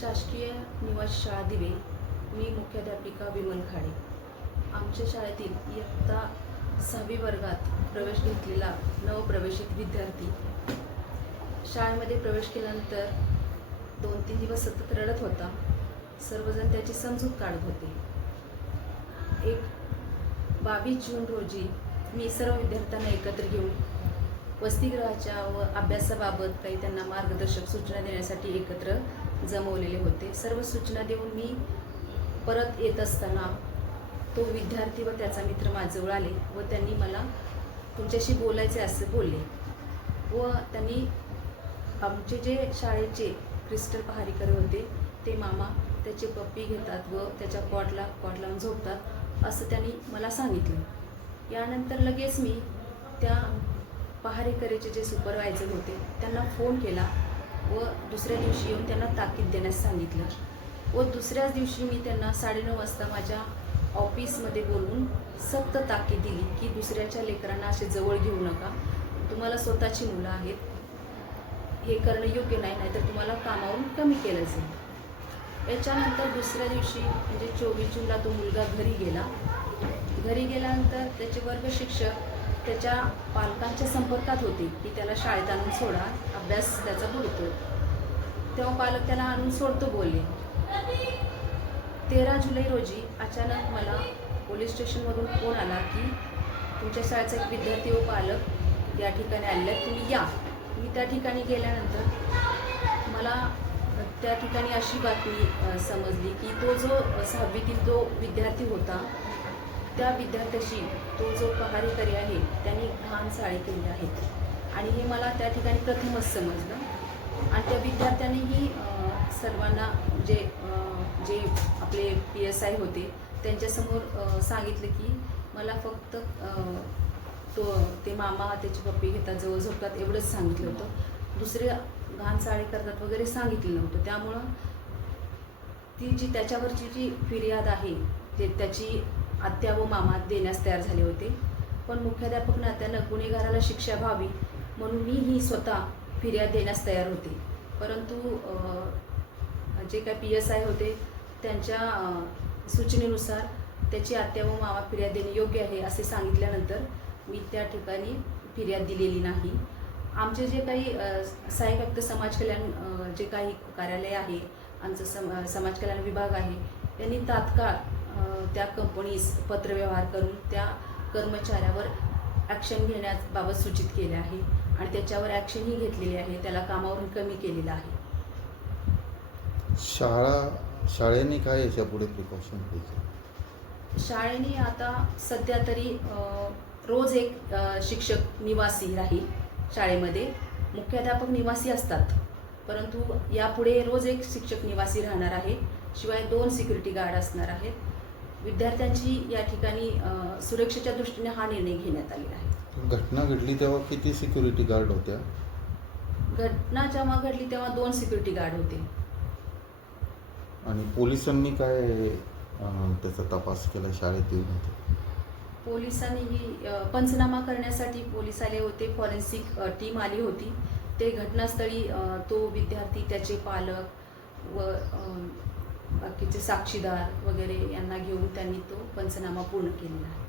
शासकीय निवासी शाळा दिवे. मी मुख्याध्यापिका विमल खाडे. आमच्या शाळेतील इयत्ता 6वी वर्गात प्रवेश घेतलेला नवप्रवेशित विद्यार्थी शाळेमध्ये प्रवेश केल्यानंतर 2-3 दिवस सतत रडत होता. सर्वजण त्याची समजूत काढत होते. 22 जून रोजी मी सर्व विद्यार्थ्यांना एकत्र घेऊन वसतिगृहाच्या व अभ्यासाबाबत काही त्यांना मार्गदर्शक सूचना देण्यासाठी एकत्र जमवलेले होते. सर्व सूचना देऊन मी परत येत असताना तो विद्यार्थी व त्याचा मित्र माझ्याजवळ आले व त्यांनी मला तुमच्याशी बोलायचे असे बोलले व त्यांनी आमचे जे शाळेचे क्रिस्टल पहारेकर होते ते मामा त्याचे पप्पी घेतात व त्याच्या कॉट लावून झोपतात असं त्यांनी मला सांगितलं. यानंतर लगेच मी त्या पहारेकरीचे जे सुपरवायझर होते त्यांना फोन केला व दुसऱ्या दिवशी येऊन त्यांना ताकीद देण्यास सांगितलं व दुसऱ्याच दिवशी मी त्यांना 9:30 वाजता माझ्या ऑफिसमध्ये बोलवून सक्त ताकीद दिली की दुसऱ्याच्या लेकरांना असे जवळ घेऊ नका. तुम्हाला स्वतःची मुलं आहेत, हे करणं योग्य नाही, नाहीतर तुम्हाला कामावरून कमी केलं जाईल. याच्यानंतर दुसऱ्या दिवशी म्हणजे 24 जूनला तो मुलगा घरी गेला. घरी गेल्यानंतर त्याचे वर्ग शिक्षक त्याच्या पालकांच्या संपर्कात होते की त्याला शाळेत आणून सोडा, अभ्यास त्याचा बुडतो. तेव्हा पालक त्याला आणून सोडतो बोलले. 13 जुलै रोजी अचानक मला पोलीस स्टेशनमधून फोन आला की तुमच्या शाळेचा एक विद्यार्थी व पालक या ठिकाणी आलेला आहे, तुम्ही या. मी त्या ठिकाणी गेल्यानंतर मला त्या ठिकाणी अशी बातमी समजली की तो जो 6वीतील जो विद्यार्थी होता त्या विद्यार्थ्याशी तो जो पहारेकरी आहे त्यांनी घाण चाळे केले आहेत आणि हे मला त्या ठिकाणी प्रथमच समजलं. आणि त्या विद्यार्थ्यांनीही सर्वांना जे आपले PSI होते त्यांच्यासमोर सांगितलं की मला फक्त ते मामा त्याची पप्पी घेतात, जवळ झोपतात एवढंच सांगितलं होतं. दुसरे घाण चाळे करतात वगैरे सांगितलं नव्हतं. त्यामुळं ती जी त्याच्यावरची जी फिर्याद आहे ते त्याची आत्या व मामा देण्यास तयार झाले होते. पण मुख्याध्यापक नात्यानं गुन्हेगाराला शिक्षा व्हावी म्हणून मी ही स्वतः फिर्याद देण्यास तयार होते. परंतु जे काही PSI होते त्यांच्या सूचनेनुसार त्याची आत्या व मामा फिर्याद देणे योग्य आहे असे सांगितल्यानंतर मी त्या ठिकाणी फिर्याद दिलेली नाही. आमचे जे काही सहाय्यक आयुक्त समाज कल्याण जे काही कार्यालय आहे, आमचं समाज कल्याण विभाग आहे, त्यांनी तात्काळ त्या कंपनीस पत्रव्यवहार करून त्या कर्मचाऱ्यावर ॲक्शन घेण्याबाबत सूचित केले आहे आणि त्याच्यावर ॲक्शनही घेतलेली आहे. त्याला कामावरून कमी केलेलं आहे. शाळेने काय याच्यापुढे प्रिकॉशन घ्यायचे? शाळेने आता सध्या तरी रोज एक शिक्षक निवासी राहील शाळेमध्ये. मुख्याध्यापक निवासी असतात, परंतु यापुढे रोज एक शिक्षक निवासी राहणार आहे. शिवाय 2 सिक्युरिटी गार्ड असणार आहेत. विद्यार्थ्यांची या ठिकाणी सुरक्षेच्या दृष्टीने हा निर्णय घेण्यात आलेला आहे. घटना घडली तेव्हा किती सिक्युरिटी गार्ड होत्या? घटना जेव्हा घडली तेव्हा 2 सिक्युरिटी गार्ड होते. आणि पोलिसांनी काय त्याचा तपास केला शाळेत येऊन? पोलिसांनीही पंचनामा करण्यासाठी पोलीस आले होते, फॉरेन्सिक टीम आली होती. ते घटनास्थळी तो विद्यार्थी, त्याचे पालक व बाकीचे साक्षीदार वगैरे यांना घेऊन त्यांनी तो पंचनामा पूर्ण केलेला आहे.